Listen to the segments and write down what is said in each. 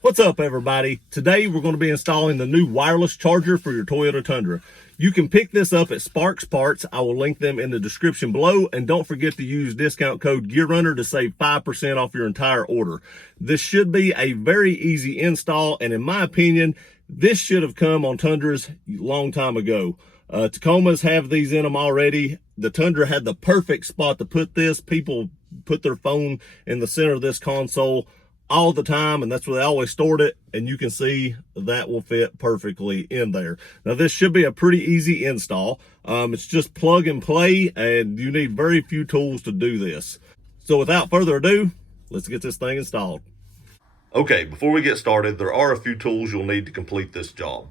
What's up, everybody? Today we're going to be installing the new wireless charger for your Toyota Tundra. You can pick this up at Sparks Parts. I will link them in the description below, and don't forget to use discount code GearRunner to save 5% off your entire order. This should be a very easy install, and in my opinion, this should have come on Tundras a long time ago. Tacomas have these in them already. The Tundra had the perfect spot to put this. People put their phone in the center of this console all the time, and that's where they always stored it, and you can see that will fit perfectly in there. Now this should be a pretty easy install. It's just plug and play, and you need very few tools to do this. So without further ado, let's get this thing installed. Okay, before we get started, there are a few tools you'll need to complete this job.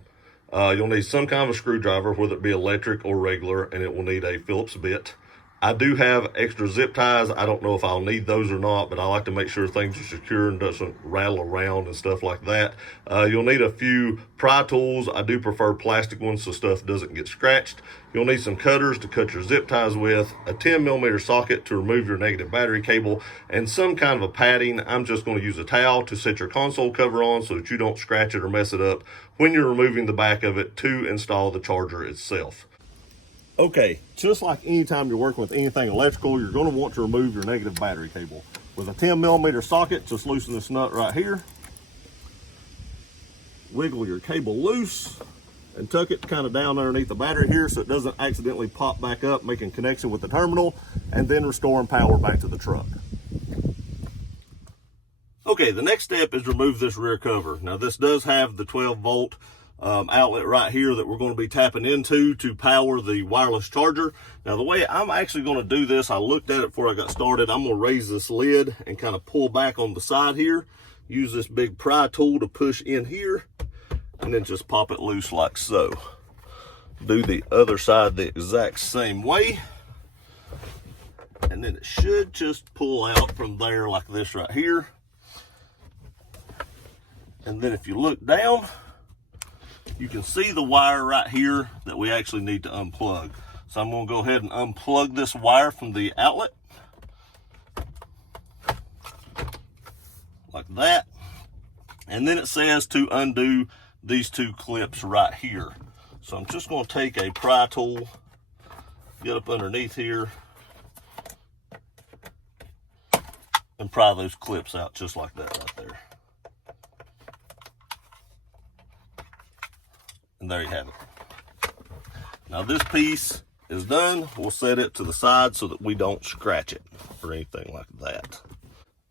You'll need some kind of a screwdriver, whether it be electric or regular, and it will need a Phillips bit. I do have extra zip ties. I don't know if I'll need those or not, but I like to make sure things are secure and doesn't rattle around and stuff like that. You'll need a few pry tools. I do prefer plastic ones so stuff doesn't get scratched. You'll need some cutters to cut your zip ties with, a 10mm socket to remove your negative battery cable, and some kind of a padding. I'm just going to use a towel to set your console cover on so that you don't scratch it or mess it up when you're removing the back of it to install the charger itself. Okay, just like anytime you're working with anything electrical, you're going to want to remove your negative battery cable. With a 10mm socket, just loosen this nut right here. Wiggle your cable loose and tuck it kind of down underneath the battery here so it doesn't accidentally pop back up, making connection with the terminal, and then restoring power back to the truck. Okay, the next step is remove this rear cover. Now this does have the 12-volt outlet right here that we're going to be tapping into to power the wireless charger. Now the way I'm actually going to do this, I looked at it before I got started. I'm going to raise this lid and kind of pull back on the side here. Use this big pry tool to push in here and then just pop it loose like so. Do the other side the exact same way. And then it should just pull out from there like this right here. And then if you look down, you can see the wire right here that we actually need to unplug. So I'm going to go ahead and unplug this wire from the outlet. Like that. And then it says to undo these two clips right here. So I'm just going to take a pry tool, get up underneath here, and pry those clips out just like that right there. And there you have it. Now this piece is done. We'll set it to the side so that we don't scratch it or anything like that.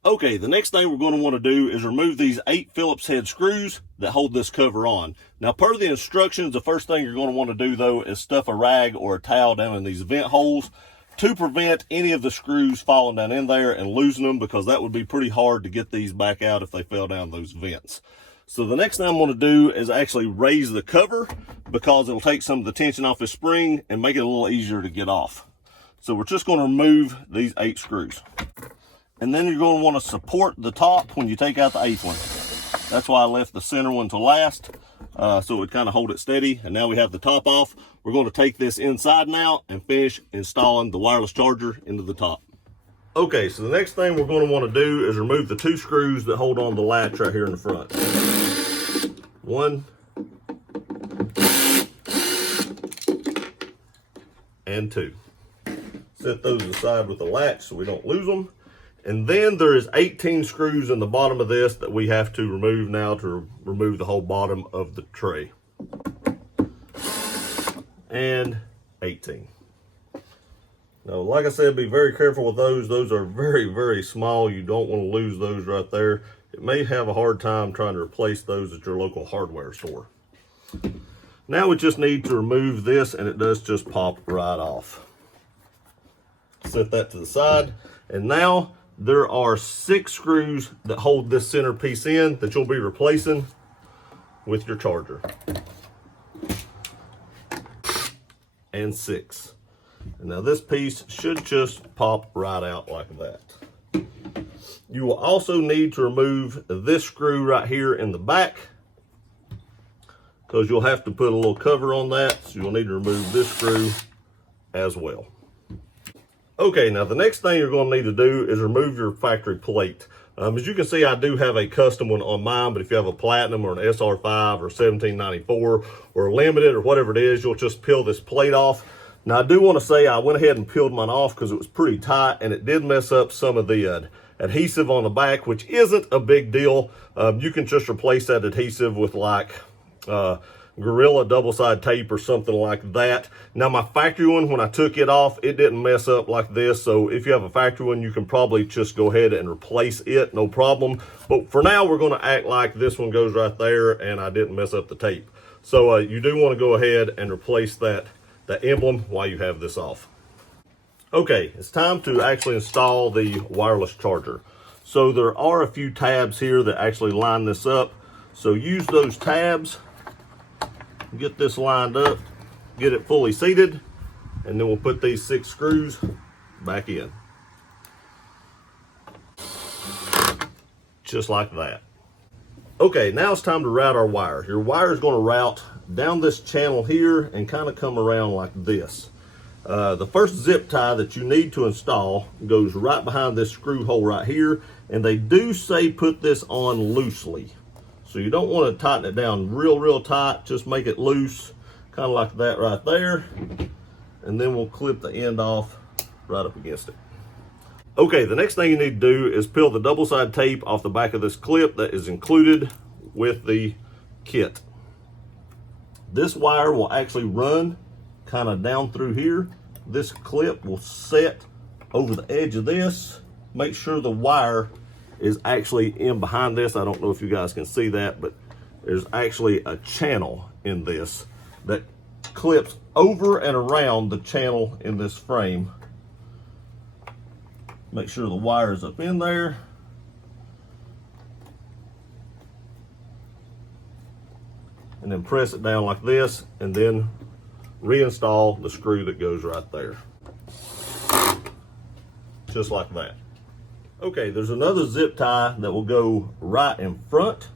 Okay, the next thing we're going to want to do is remove these 8 Phillips head screws that hold this cover on. Now per the instructions, the first thing you're going to want to do though is stuff a rag or a towel down in these vent holes to prevent any of the screws falling down in there and losing them, because that would be pretty hard to get these back out if they fell down those vents. So the next thing I'm going to do is actually raise the cover, because it'll take some of the tension off the spring and make it a little easier to get off. So we're just going to remove these 8 screws. And then you're going to want to support the top when you take out the 8th one. That's why I left the center one to last, so it would kind of hold it steady. And now we have the top off. We're going to take this inside now and finish installing the wireless charger into the top. Okay, so the next thing we're going to want to do is remove the 2 screws that hold on the latch right here in the front. 1 and 2. Set those aside with the latch so we don't lose them. And then there is 18 screws in the bottom of this that we have to remove now to remove the whole bottom of the tray. And 18. Now, like I said, be very careful with those. Those are very, very small. You don't want to lose those right there. It may have a hard time trying to replace those at your local hardware store. Now we just need to remove this, and it does just pop right off. Set that to the side. And now there are 6 screws that hold this center piece in that you'll be replacing with your charger. And 6. And now this piece should just pop right out like that. You will also need to remove this screw right here in the back, because you'll have to put a little cover on that, so you'll need to remove this screw as well. Okay, now the next thing you're going to need to do is remove your factory plate. As you can see, I do have a custom one on mine, but if you have a Platinum or an SR5 or 1794 or Limited or whatever it is, you'll just peel this plate off. Now, I do want to say I went ahead and peeled mine off because it was pretty tight, and it did mess up some of the adhesive on the back, which isn't a big deal. You can just replace that adhesive with like Gorilla double-side tape or something like that. Now, my factory one, when I took it off, it didn't mess up like this. So if you have a factory one, you can probably just go ahead and replace it, no problem. But for now, we're going to act like this one goes right there and I didn't mess up the tape. So you do want to go ahead and replace the emblem while you have this off. Okay, it's time to actually install the wireless charger. So there are a few tabs here that actually line this up. So use those tabs. Get this lined up, get it fully seated, and then we'll put these 6 screws back in. Just like that. Okay, now it's time to route our wire. Your wire is going to route down this channel here and kind of come around like this. The first zip tie that you need to install goes right behind this screw hole right here, and they do say put this on loosely. So you don't want to tighten it down real tight, just make it loose, kind of like that right there. And then we'll clip the end off right up against it. Okay, the next thing you need to do is peel the double-side tape off the back of this clip that is included with the kit. This wire will actually run kind of down through here. This clip will set over the edge of this. Make sure the wire is actually in behind this. I don't know if you guys can see that, but there's actually a channel in this that clips over and around the channel in this frame. Make sure the wire is up in there. And then press it down like this, and then reinstall the screw that goes right there. Just like that. Okay, there's another zip tie that will go right in front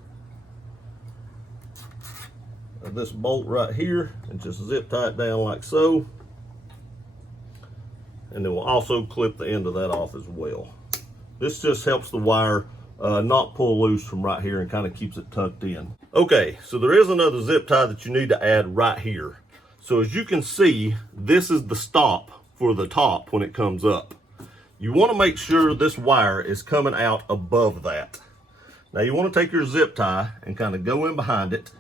of this bolt right here, and just zip tie it down like so. And then we'll also clip the end of that off as well. This just helps the wire not pull loose from right here and kind of keeps it tucked in. Okay, so there is another zip tie that you need to add right here. So as you can see, this is the stop for the top when it comes up. You want to make sure this wire is coming out above that. Now you want to take your zip tie and kind of go in behind it.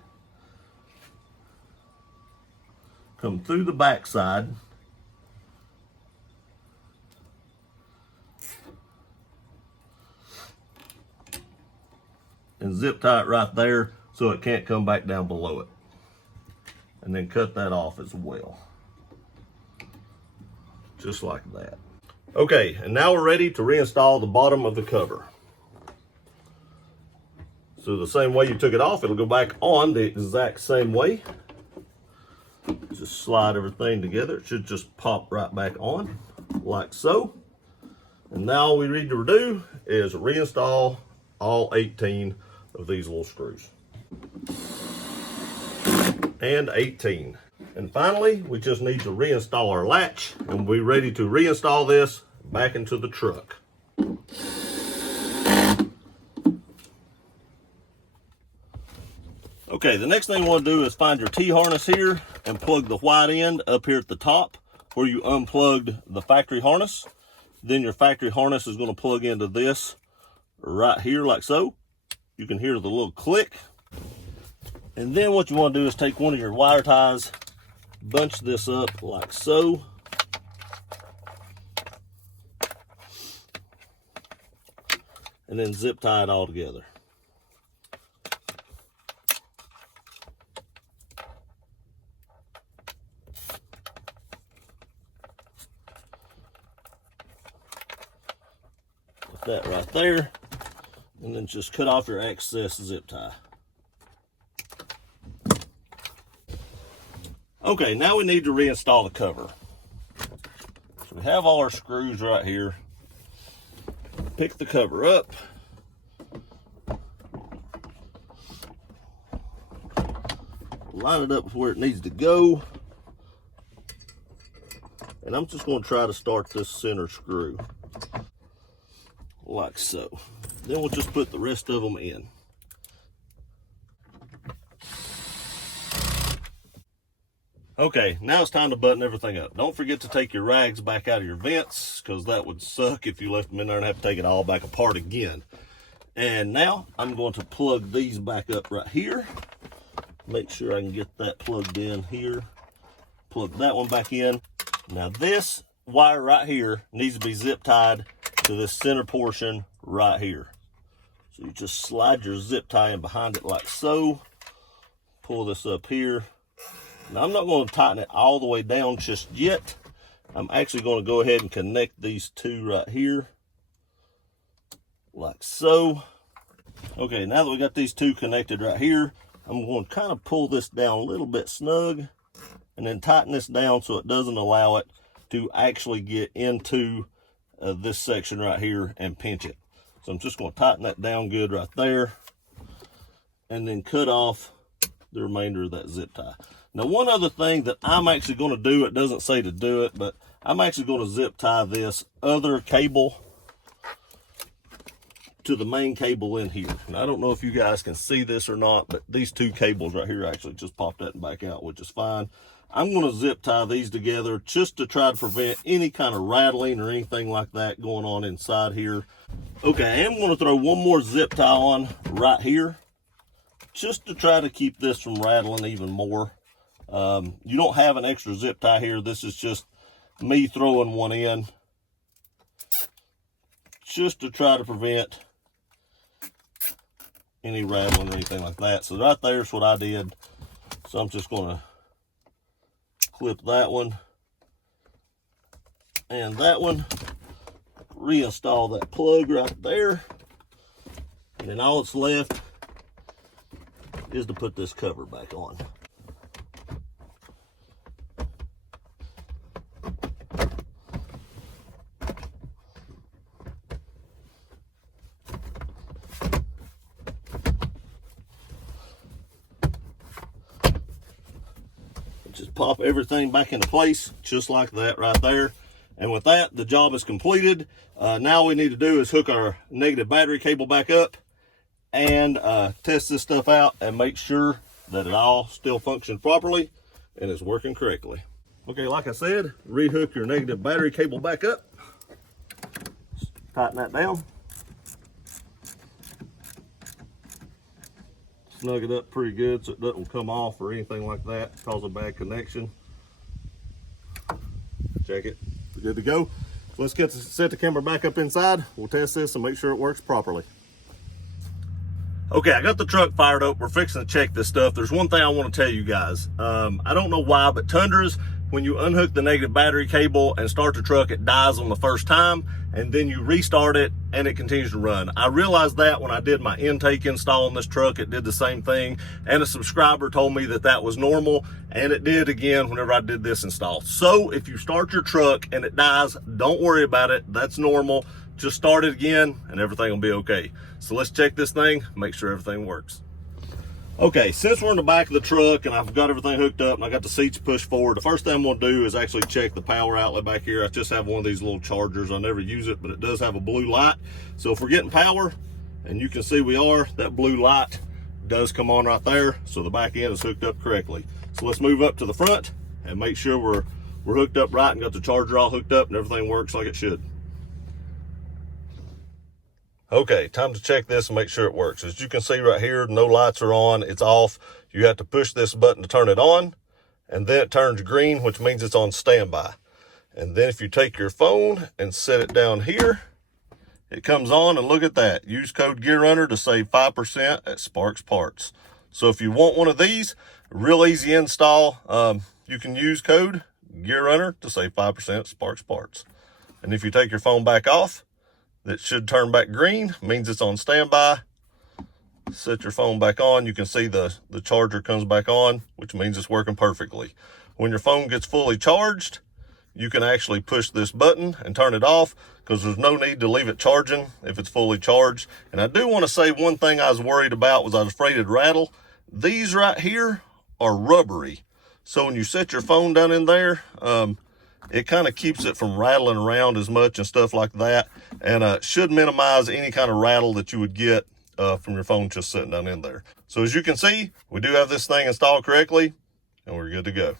Come through the back side. And zip tie it right there so it can't come back down below it. And then cut that off as well. Just like that. Okay, and now we're ready to reinstall the bottom of the cover. So the same way you took it off, it'll go back on the exact same way. Just slide everything together. It should just pop right back on, like so. And now all we need to do is reinstall all 18 of these little screws. And 18. And finally, we just need to reinstall our latch, and we're ready to reinstall this back into the truck. Okay, the next thing you want to do is find your T-harness here and plug the white end up here at the top where you unplugged the factory harness. Then your factory harness is going to plug into this right here like so. You can hear the little click. And then what you want to do is take one of your wire ties, bunch this up like so. And then zip tie it all together. Put that right there. And then just cut off your excess zip tie. Okay, now we need to reinstall the cover. So we have all our screws right here. Pick the cover up. Line it up where it needs to go. And I'm just going to try to start this center screw. Like so. Then we'll just put the rest of them in. Okay, now it's time to button everything up. Don't forget to take your rags back out of your vents, because that would suck if you left them in there and have to take it all back apart again. And now I'm going to plug these back up right here. Make sure I can get that plugged in here. Plug that one back in. Now this wire right here needs to be zip tied to this center portion right here. So you just slide your zip tie in behind it like so. Pull this up here. Now I'm not going to tighten it all the way down just yet. I'm actually going to go ahead and connect these two right here. Like so. Okay, now that we got these two connected right here, I'm going to kind of pull this down a little bit snug and then tighten this down so it doesn't allow it to actually get into this section right here and pinch it. So I'm just going to tighten that down good right there and then cut off the remainder of that zip tie. Now, one other thing that I'm actually going to do, it doesn't say to do it, but I'm actually going to zip tie this other cable to the main cable in here. Now, I don't know if you guys can see this or not, but these two cables right here actually just popped that back out, which is fine. I'm going to zip tie these together just to try to prevent any kind of rattling or anything like that going on inside here. Okay, I am going to throw one more zip tie on right here just to try to keep this from rattling even more. You don't have an extra zip tie here. This is just me throwing one in just to try to prevent any rattling or anything like that. So right there's what I did. So I'm just going to clip that one and that one, reinstall that plug right there, and then all that's left is to put this cover back on. Just pop everything back into place just like that right there. And with that, the job is completed. Now all we need to do is hook our negative battery cable back up and test this stuff out and make sure that it all still functions properly and is working correctly. Okay, like I said, rehook your negative battery cable back up. Tighten that down. Snug it up pretty good so it doesn't come off or anything like that, cause a bad connection. Check it, we're good to go. So let's set the camera back up inside. We'll test this and make sure it works properly. Okay, I got the truck fired up. We're fixing to check this stuff. There's one thing I want to tell you guys. I don't know why, but Tundras, when you unhook the negative battery cable and start the truck, it dies on the first time, and then you restart it and it continues to run. I realized that when I did my intake install on this truck, it did the same thing, and a subscriber told me that that was normal, and it did again whenever I did this install. So if you start your truck and it dies, don't worry about it. That's normal. Just start it again and everything will be okay. So let's check this thing, make sure everything works. Okay, since we're in the back of the truck and I've got everything hooked up and I got the seats pushed forward, the first thing I'm gonna do is actually check the power outlet back here. I just have one of these little chargers. I never use it, but it does have a blue light. So if we're getting power, and you can see we are, that blue light does come on right there. So the back end is hooked up correctly. So let's move up to the front and make sure we're hooked up right and got the charger all hooked up and everything works like it should. Okay, time to check this and make sure it works. As you can see right here, no lights are on, it's off. You have to push this button to turn it on, and then it turns green, which means it's on standby. And then if you take your phone and set it down here, it comes on, and look at that. Use code GearRunner to save 5% at Sparks Parts. So if you want one of these, real easy install, you can use code GearRunner to save 5% at Sparks Parts. And if you take your phone back off, that should turn back green, means it's on standby. Set your phone back on, you can see the charger comes back on, which means it's working perfectly. When your phone gets fully charged, you can actually push this button and turn it off, because there's no need to leave it charging if it's fully charged. And I do want to say one thing I was worried about was I was afraid it'd rattle. These right here are rubbery. So when you set your phone down in there, it kind of keeps it from rattling around as much and stuff like that, and should minimize any kind of rattle that you would get from your phone just sitting down in there. So as you can see, we do have this thing installed correctly, and we're good to go.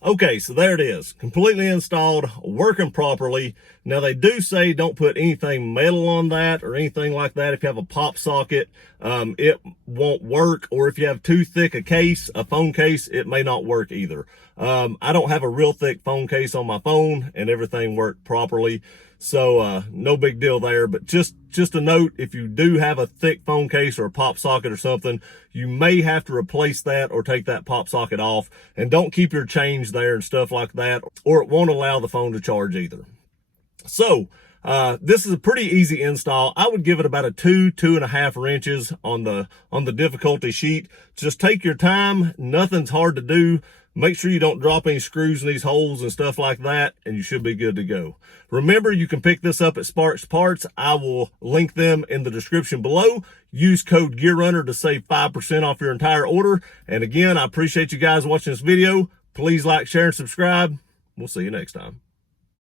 Okay, so there it is, completely installed, working properly. Now they do say don't put anything metal on that or anything like that. If you have a pop socket, it won't work, or if you have too thick a phone case, it may not work either. I don't have a real thick phone case on my phone, and everything worked properly. So no big deal there, but just a note, if you do have a thick phone case or a pop socket or something, you may have to replace that or take that pop socket off, and don't keep your change there and stuff like that, or it won't allow the phone to charge either. So this is a pretty easy install. I would give it about a 2.5 wrenches on the difficulty sheet. Just take your time. Nothing's hard to do. Make sure you don't drop any screws in these holes and stuff like that, and you should be good to go. Remember, you can pick this up at Sparks Parts. I will link them in the description below. Use code GearRunner to save 5% off your entire order. And again, I appreciate you guys watching this video. Please like, share, and subscribe. We'll see you next time.